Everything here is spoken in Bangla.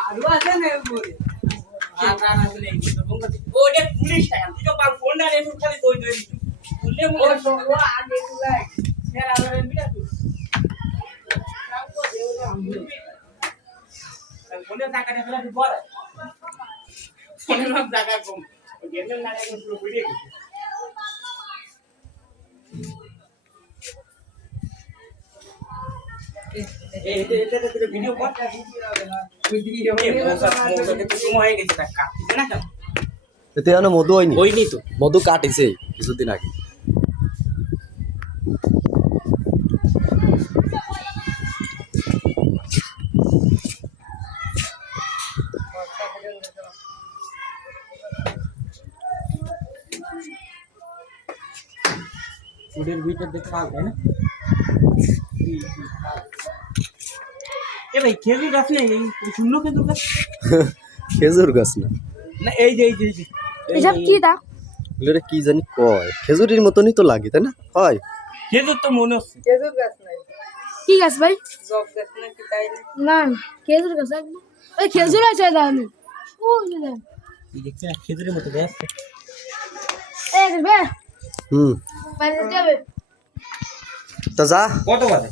আরো আছে না উপরে আর রান আসলে এই তো বঙ্গ ওইটা পুলিশ টাকা তুই তো পাল ফোন না রে খালি দই দই বললে ও মনে সরো আগে তুই স্যার আমার বিনা তুই ফোনে টাকাটা ফেলা তুই বড় ফোনে সব টাকা কম গেমের না এখন পুরো পড়ে গেছে এটা তো ভিডিও কর ভিডিও সময় হয়ে গেছে টাকা কাটছে না কেন এতে এখনো মধু হয়নি হয়নি তো মধু কাটিছে কিছুদিন আগে ওদের ভিতর দেখতে পাল তাই না এ ভাই খেজুর গাছ নেই এই শূন্য খেজুর গাছ খেজুর গাছ না না এই যে এই যে এসব কি দা এগুলো কি জানি কয় খেজুরির মতনই তো লাগে তাই না হয় খেজুর তো মনে হচ্ছে কেজুর গাছ নাই কি গাছ ভাই জব গাছ না কি তাই না না খেজুর গাছ একদম ওই খেজুর আছে দামি ও যে এই দেখছি না খেজুরের মতো গাছ এই বে হুম বাইরে যাবে তা যা কত বাজে